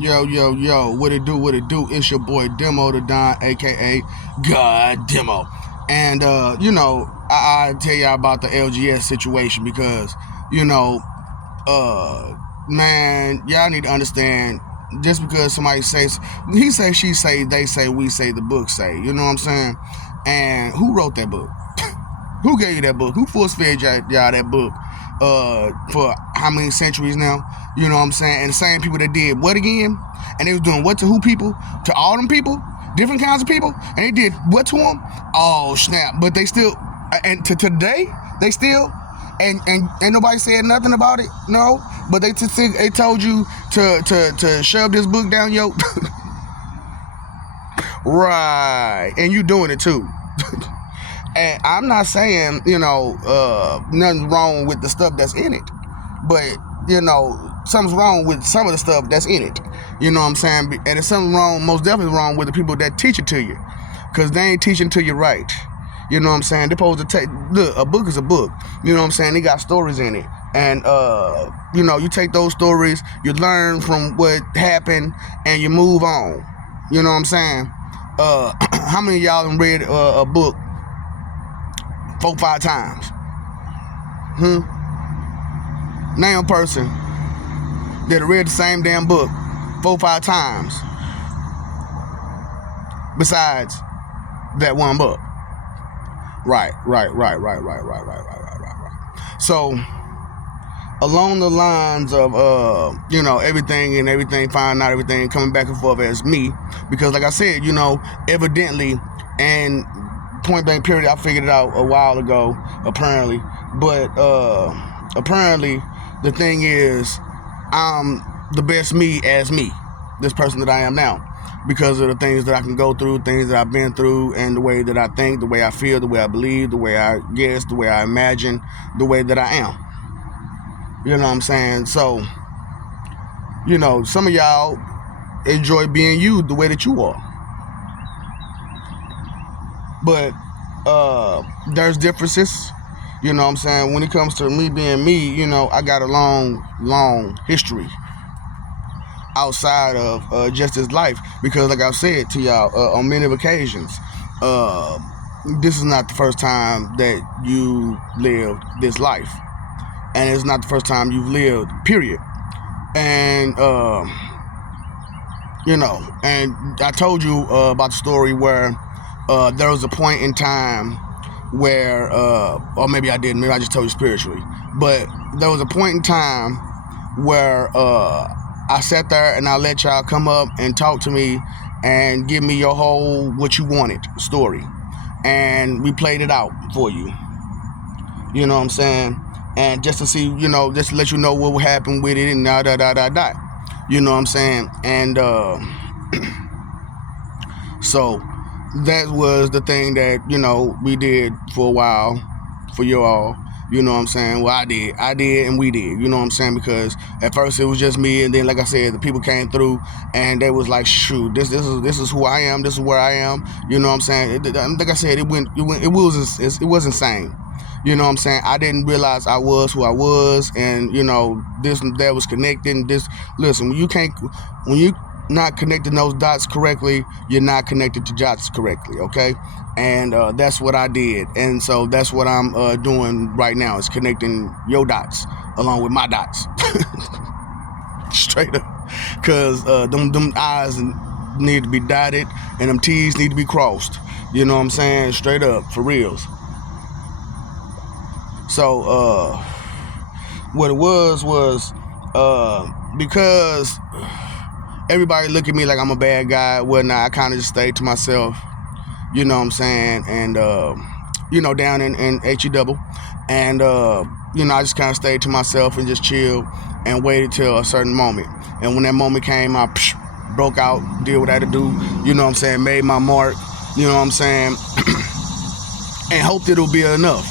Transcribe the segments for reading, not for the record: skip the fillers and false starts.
Yo, yo, yo, what it do? It's your boy Demo the Don, aka God Demo. And I tell y'all about the LGS situation because, you know, man, y'all need to understand just because somebody says he say, she say, they say, we say, the book say, you know what I'm saying? And who wrote that book? Who gave you that book? Who force fed y'all that book? For how many centuries now? You know what I'm saying? And the same people that did what again? And they was doing what to who people? To all them people? Different kinds of people? And they did what to them? Oh, snap. But they still, and to today, they still, and nobody said nothing about it? No? But they told you to shove this book down your... Right. And you doing it too. And I'm not saying, nothing's wrong with the stuff that's in it. But, something's wrong with some of the stuff that's in it. You know what I'm saying? And there's something wrong, most definitely wrong with the people that teach it to you. Because they ain't teaching to you right. You know what I'm saying? They're supposed to take, look, a book is a book. You know what I'm saying? They got stories in it. And, you take those stories, you learn from what happened, and you move on. You know what I'm saying? How many of y'all have read a book 4-5 times? Name a person that read the same damn book 4-5 times besides that one book. Right. So along the lines of everything, finding out everything, coming back and forth as me, because like I said, evidently, and point blank period, I figured it out a while ago, apparently. But apparently the thing is, I'm the best me as me, this person that I am now, because of the things that I can go through, things that I've been through, and the way that I think, the way I feel, the way I believe, the way I guess, the way I imagine, the way that I am. You know what I'm saying? So, some of y'all enjoy being you the way that you are. But there's differences. You know what I'm saying? When it comes to me being me, I got a long history outside of just this life. Because like I've said to y'all on many occasions, this is not the first time that you lived this life. And it's not the first time you've lived, period. And, and I told you about the story where there was a point in time where, or maybe I didn't, maybe I just told you spiritually, but there was a point in time where I sat there and I let y'all come up and talk to me and give me your whole what you wanted story. And we played it out for you. You know what I'm saying? And just to see, just to let you know what would happen with it and da. You know what I'm saying? And so that was the thing that, we did for a while for you all. You know what I'm saying? Well, I did, and we did. You know what I'm saying? Because at first it was just me, and then, like I said, the people came through, and they was like, "Shoot, this is who I am. This is where I am." You know what I'm saying? Like I said, it was insane. You know what I'm saying? I didn't realize I was who I was, and this and that was connecting. Listen, when you not connecting those dots correctly, you're not connected to dots correctly, okay? And that's what I did, and so that's what I'm doing right now, is connecting your dots along with my dots. Straight up. Because them I's need to be dotted and them T's need to be crossed. You know what I'm saying? Straight up, for reals. So what it was because everybody look at me like I'm a bad guy, whatnot, I kind of just stayed to myself. You know what I'm saying? And down in HE double, and I just kind of stayed to myself and just chilled and waited till a certain moment. And when that moment came, I broke out, did what I had to do. You know what I'm saying? Made my mark. You know what I'm saying? And hoped it'll be enough.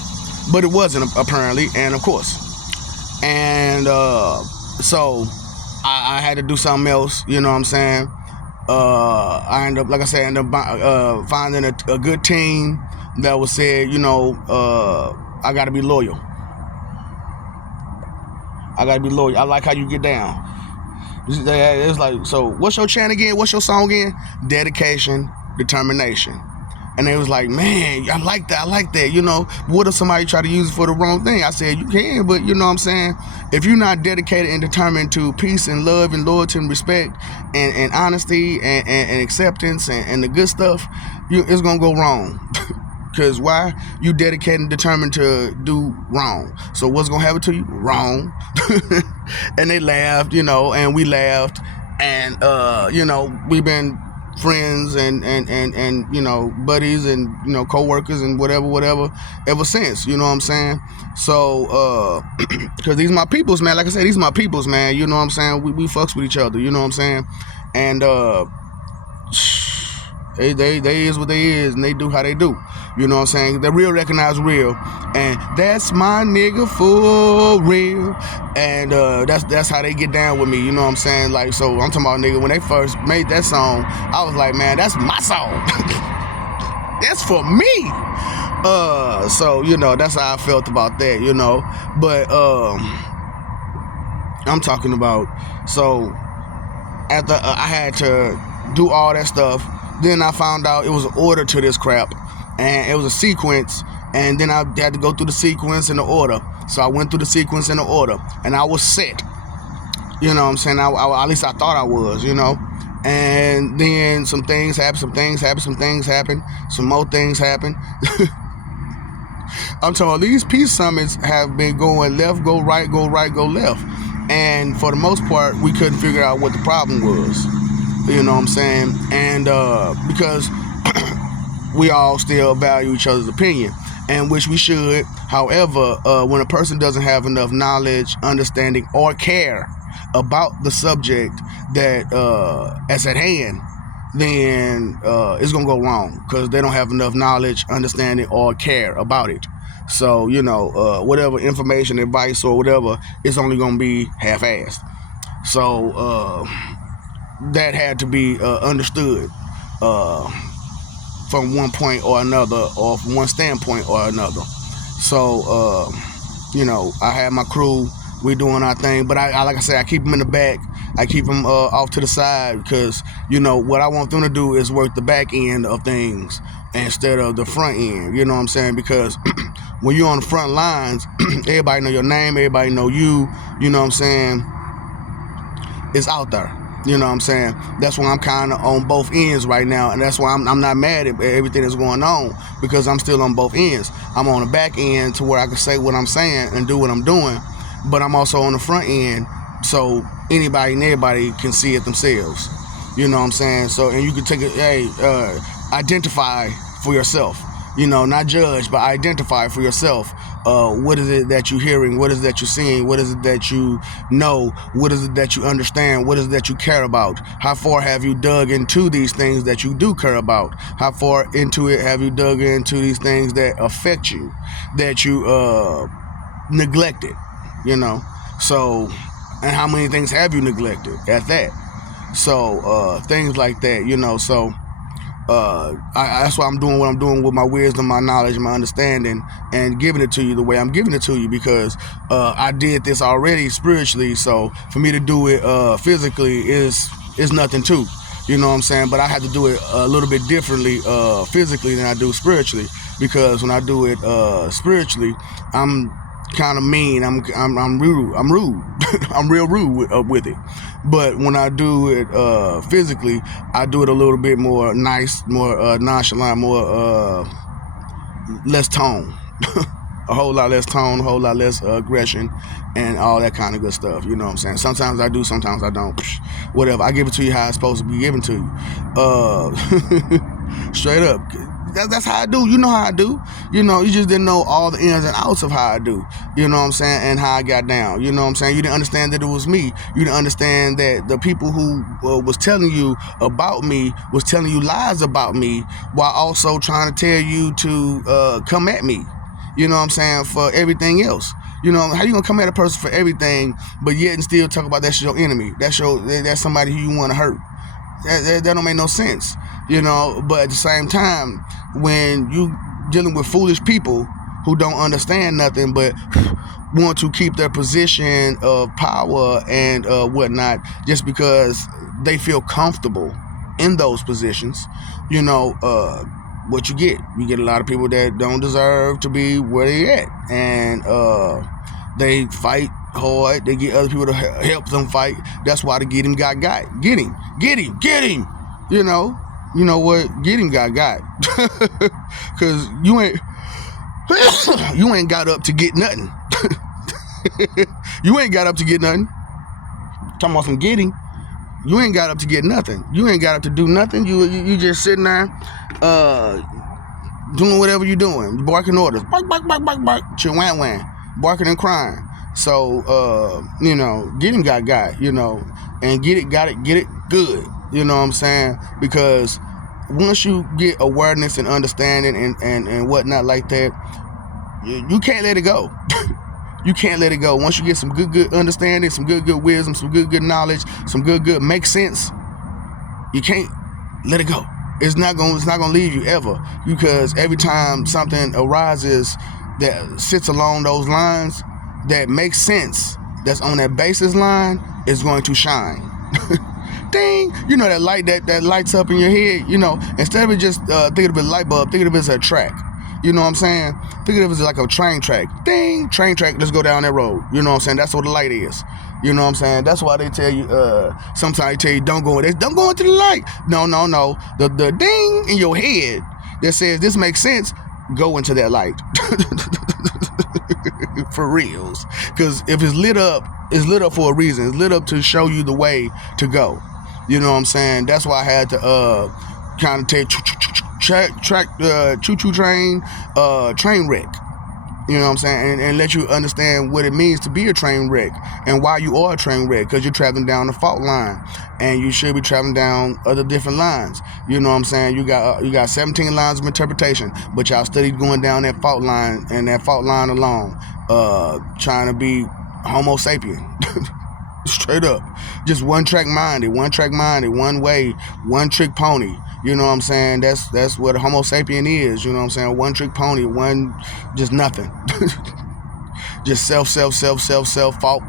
But it wasn't, apparently, and of course. And so I had to do something else, you know what I'm saying? I ended up finding a good team that was said, I gotta be loyal. I like how you get down. It was like, so what's your chant again? What's your song again? Dedication, determination. And they was like, man, I like that. You know, what if somebody try to use it for the wrong thing? I said, you can, but you know what I'm saying? If you're not dedicated and determined to peace and love and loyalty and respect and honesty and acceptance and the good stuff, it's going to go wrong. Because why? You dedicated and determined to do wrong. So what's going to happen to you? Wrong. And they laughed, you know, and we laughed. And, you know, we've been friends and you know, buddies and, you know, co-workers and whatever ever since, you know what I'm saying? So because these my peoples, man. Like I said, these my peoples, man. You know what I'm saying? We fucks with each other, you know what I'm saying? And they is what they is, and they do how they do, you know what I'm saying? The real recognize real, and that's my nigga for real. And that's how they get down with me, you know what I'm saying? Like, so I'm talking about, nigga, when they first made that song, I was like, man, that's my song. That's for me. So, you know, that's how I felt about that, you know. But I'm talking about, so after I had to do all that stuff, then I found out it was an order to this crap, and it was a sequence, and then I had to go through the sequence and the order. So I went through the sequence and the order, and I was set. You know what I'm saying? At least I thought I was, you know. And then some things happened, some more things happened. I'm talking about these peace summits have been going left, go right, go right, go left. And for the most part, we couldn't figure out what the problem was. You know what I'm saying? And because we all still value each other's opinion, and which we should. However, when a person doesn't have enough knowledge, understanding, or care about the subject that is at hand, then it's gonna go wrong, because they don't have enough knowledge, understanding, or care about it. So, you know, whatever information, advice, or whatever, it's only gonna be half-assed. So that had to be understood from one point or another, or from one standpoint or another. So, you know, I have my crew, we doing our thing, but I like I said, I keep them in the back. I keep them off to the side, because, you know, what I want them to do is work the back end of things instead of the front end, you know what I'm saying? Because when you're on the front lines, everybody know your name, everybody know you know what I'm saying? It's out there. You know what I'm saying? That's why I'm kind of on both ends right now, and that's why I'm not mad at everything that's going on, because I'm still on both ends. I'm on the back end to where I can say what I'm saying and do what I'm doing, but I'm also on the front end, so anybody and everybody can see it themselves. You know what I'm saying? So, and you can take it, identify for yourself. You know, not judge, but identify for yourself. What is it that you're hearing? What is it that you're seeing? What is it that you know? What is it that you understand? What is it that you care about? How far have you dug into these things that you do care about? How far into it have you dug into these things that affect you, that you neglected? You know, so, and how many things have you neglected at that? So things like that, you know. So that's why I'm doing what I'm doing with my wisdom, my knowledge, my understanding, and giving it to you the way I'm giving it to you, because I did this already spiritually. So for me to do it physically is nothing too, you know what I'm saying? But I have to do it a little bit differently physically than I do spiritually, because when I do it spiritually, I'm kind of mean. I'm rude. I'm rude. I'm real rude with it. But when I do it physically, I do it a little bit more nice, more nonchalant, more less tone. A whole lot less tone, a whole lot less aggression, and all that kind of good stuff. You know what I'm saying? Sometimes I do, sometimes I don't. Whatever. I give it to you how it's supposed to be given to you. Straight up. That's how I do. You know how I do. You know, you just didn't know all the ins and outs of how I do. You know what I'm saying? And how I got down. You know what I'm saying? You didn't understand that it was me. You didn't understand that the people who was telling you about me was telling you lies about me, while also trying to tell you to come at me. You know what I'm saying? For everything else. You know, how you gonna come at a person for everything, but yet and still talk about that's your enemy? That's somebody who you want to hurt. That don't make no sense, you know. But at the same time, when you dealing with foolish people, who don't understand nothing but want to keep their position of power and whatnot just because they feel comfortable in those positions. You know, what you get a lot of people that don't deserve to be where they at, and they fight hard. They get other people to help them fight. That's why the get him. You know what? Get him got. Cause you ain't got up to get nothing. You ain't got up to get nothing. Talking about some getting. You ain't got up to get nothing. You ain't got up to do nothing. You just sitting there doing whatever you're doing. Barking orders. Bark. Chihuahua. Barking and crying. So, you know, get him got, you know, and get it good. You know what I'm saying? Because once you get awareness and understanding and whatnot like that, you can't let it go. You can't let it go. Once you get some good understanding, some good wisdom, some good knowledge, some good make sense, you can't let it go. It's not gonna leave you ever, because every time something arises that sits along those lines that makes sense, that's on that basis line, is going to shine. Ding! You know that light that lights up in your head. You know, instead of it just thinking of it as a light bulb, think of it as a track. You know what I'm saying? Think of it as like a train track. Ding! Train track, let's go down that road. You know what I'm saying? That's what the light is. You know what I'm saying? That's why they tell you, sometimes they tell you don't go into the light. No. The ding in your head that says this makes sense, go into that light. For reals. Because if it's lit up for a reason. It's lit up to show you the way to go. You know what I'm saying? That's why I had to kind of take choo-choo train wreck. You know what I'm saying? And let you understand what it means to be a train wreck and why you are a train wreck, because you're traveling down the fault line and you should be traveling down other different lines. You know what I'm saying? You got 17 lines of interpretation, but y'all studied going down that fault line and that fault line alone, trying to be Homo sapien. Straight up. Just one track minded, one way, one trick pony. You know what I'm saying? That's what a Homo sapien is. You know what I'm saying? One trick pony, just nothing. Just self, fault, self, fault.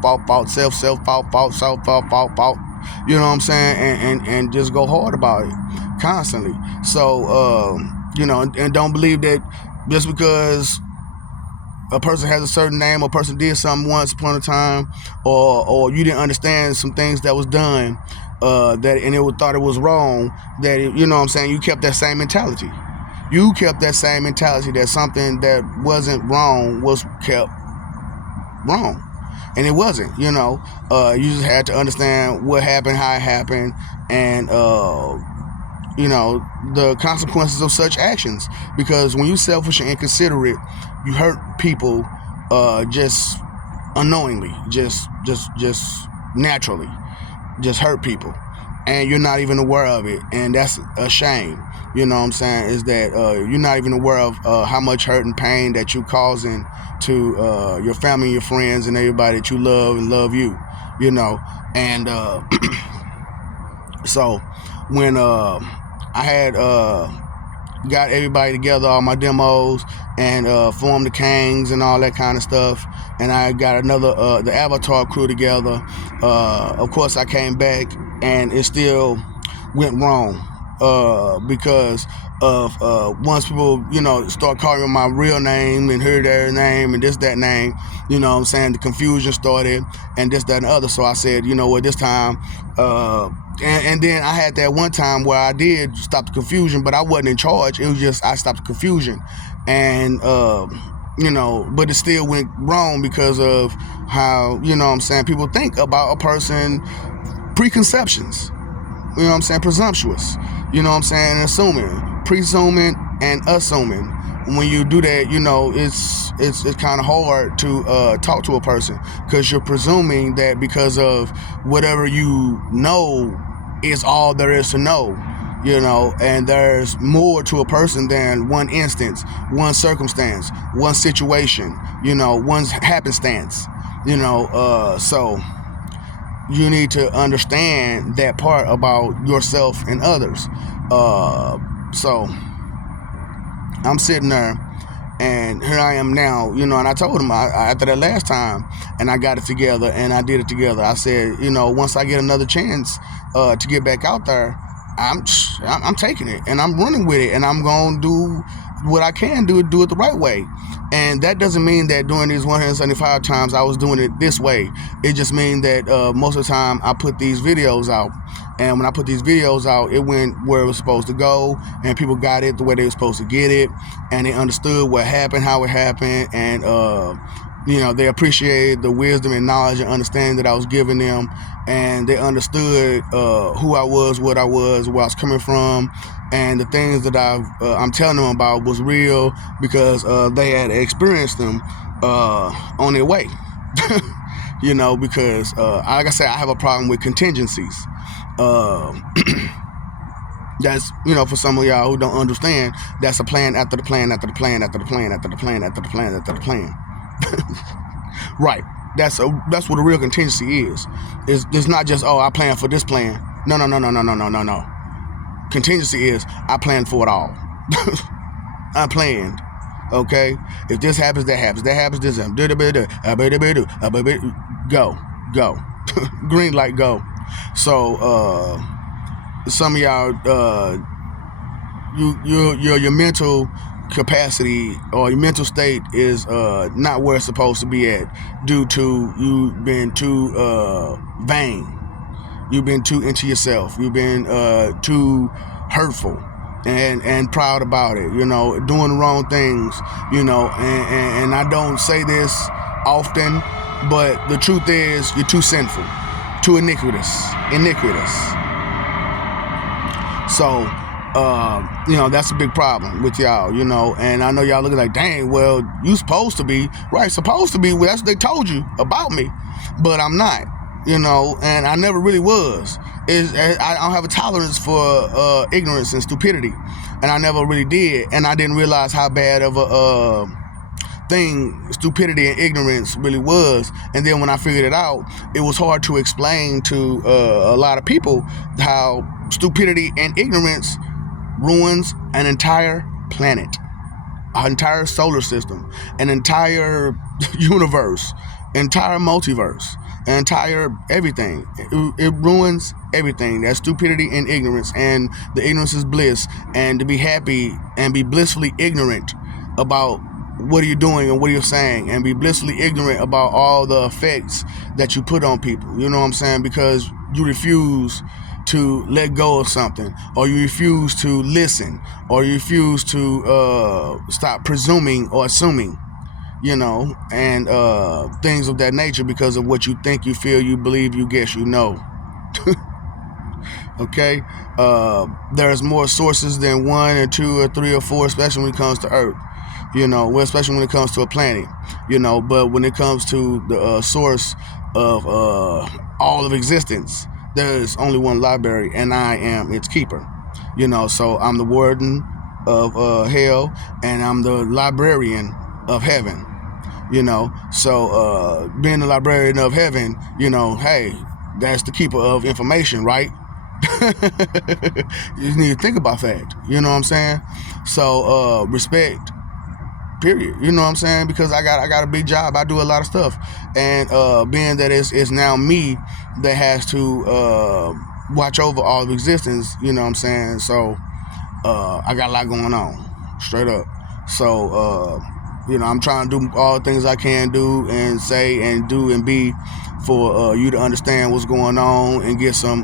You know what I'm saying? And just go hard about it constantly. So, you know, and don't believe that just because a person has a certain name, or a person did something once upon a time, or you didn't understand some things that was done, thought it was wrong, that you know what I'm saying, you kept that same mentality. You kept that same mentality that something that wasn't wrong was kept wrong. And it wasn't, you know. You just had to understand what happened, how it happened, and you know, the consequences of such actions. Because when you're selfish and inconsiderate, you hurt people just unknowingly, just naturally, just hurt people, and you're not even aware of it. And that's a shame. You know what I'm saying? Is that you're not even aware of how much hurt and pain that you're causing to your family, your friends, and everybody that you love and love you. You know, and so when I had got everybody together, all my demos, and formed the Kangs and all that kind of stuff, and I got another the Avatar crew together. Of course, I came back, and it still went wrong because of once people, you know, start calling me my real name and heard their name and this, that name, you know what I'm saying, the confusion started, and this, that, and the other. So I said, you know what, this time, and then I had that one time where I did stop the confusion, but I wasn't in charge. It was just I stopped the confusion, and you know, but it still went wrong because of how, you know what I'm saying, people think about a person, preconceptions. You know what I'm saying? Presumptuous. You know what I'm saying? And assuming. Presuming and assuming. When you do that, you know, it's kind of hard to talk to a person, because you're presuming that because of whatever you know is all there is to know, you know, and there's more to a person than one instance, one circumstance, one situation, you know, one's happenstance, you know, so you need to understand that part about yourself and others. So I'm sitting there, And here I am now, you know, and I told him after that last time and I got it together and I did it together, I said, you know, once I get another chance to get back out there, I'm taking it and I'm running with it and I'm going to do what I can do it the right way. And that doesn't mean that during these 175 times I was doing it this way. It just means that most of the time I put these videos out. And when I put these videos out, it went where it was supposed to go. And people got it the way they were supposed to get it. And they understood what happened, how it happened. And, you know, they appreciated the wisdom and knowledge and understanding that I was giving them. And they understood who I was, what I was, where I was coming from. And the things that I'm telling them about was real because they had experienced them on their way. You know, because like I said, I have a problem with contingencies. That's, you know, for some of y'all who don't understand, that's a plan after the plan after the plan after the plan after the plan after the plan after the plan. Right. That's what a real contingency is. It's not just, oh, I plan for this plan. No. Contingency is I planned for it all. I planned. Okay? If this happens, that happens. That happens, this happens. Go. Green light, go. So some of y'all your mental capacity or your mental state is not where it's supposed to be at due to you being too vain. You've been too into yourself. You've been too hurtful and proud about it, you know, doing the wrong things, you know, and I don't say this often, but the truth is you're too sinful, too iniquitous. So, you know, that's a big problem with y'all, you know, and I know y'all looking like, dang, well, you supposed to be, right, supposed to be, well, that's what they told you about me, but I'm not. You know, and I never really was. I don't have a tolerance for ignorance and stupidity, and I never really did. And I didn't realize how bad of a thing stupidity and ignorance really was. And then when I figured it out, it was hard to explain to a lot of people how stupidity and ignorance ruins an entire planet, an entire solar system, an entire universe, entire multiverse. Entire everything. It ruins everything. That's stupidity and ignorance, and the ignorance is bliss. And to be happy and be blissfully ignorant about what are you doing and what are you saying, and be blissfully ignorant about all the effects that you put on people. You know what I'm saying? Because you refuse to let go of something, or you refuse to listen, or you refuse to stop presuming or assuming, you know, and things of that nature because of what you think, you feel, you believe, you guess, you know. Okay? There's more sources than 1 or 2 or 3 or 4, especially when it comes to Earth. You know, well, especially when it comes to a planet. You know, but when it comes to the source of all of existence, there's only one library, and I am its keeper. You know, so I'm the warden of hell, and I'm the librarian of heaven. You know, so being the librarian of heaven, you know, hey, that's the keeper of information, right? You need to think about that. You know what I'm saying? So respect, period. You know what I'm saying? Because I got a big job. I do a lot of stuff, and being that it's now me that has to watch over all of existence. You know what I'm saying? So I got a lot going on, straight up. So you know, I'm trying to do all the things I can do and say and do and be for you to understand what's going on and get some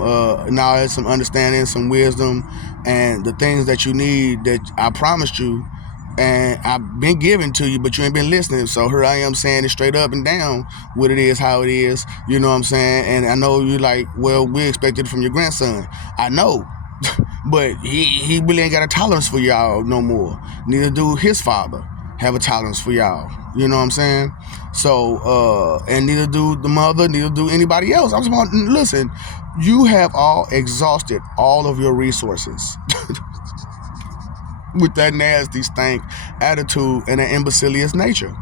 knowledge, some understanding, some wisdom, and the things that you need that I promised you and I've been giving to you, but you ain't been listening. So here I am saying it straight up and down what it is, how it is. You know what I'm saying? And I know you're like, well, we expected it from your grandson. I know. But he really ain't got a tolerance for y'all no more. Neither do his father have a tolerance for y'all. You know what I'm saying? So, and neither do the mother, neither do anybody else. I'm just going to listen, you have all exhausted all of your resources with that nasty stank attitude and an imbecilious nature.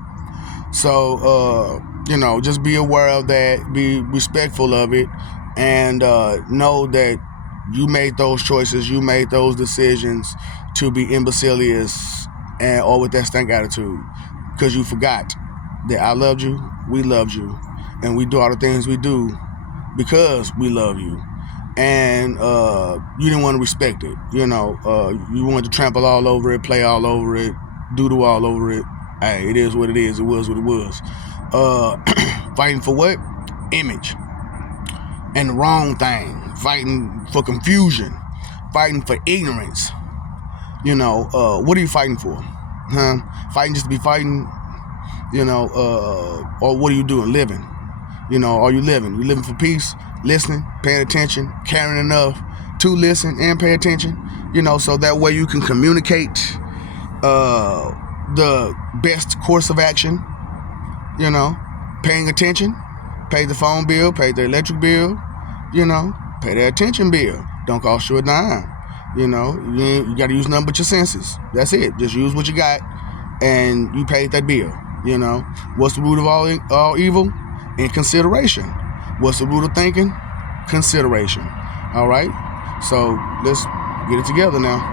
So, you know, just be aware of that, be respectful of it, and know that you made those choices, you made those decisions to be imbecilious or with that stank attitude, because you forgot that I loved you, we loved you, and we do all the things we do because we love you. And you didn't want to respect it. You wanted to trample all over it, play all over it, doodle all over it. Hey, it is what it is. It was what it was. Fighting for what? Image. And the wrong thing. Fighting for confusion. Fighting for ignorance. What are you fighting for? Huh? Fighting just to be fighting? Or what are you doing? Living? Are you living? You living for peace? Listening, paying attention, caring enough to listen and pay attention, so that way you can communicate the best course of action, paying attention, pay the phone bill, pay the electric bill, pay the attention bill. Don't cost you a dime. You got to use nothing but your senses. That's it. Just use what you got and you paid that bill. What's the root of all evil? Inconsideration. What's the root of thinking? Consideration. All right? So let's get it together now.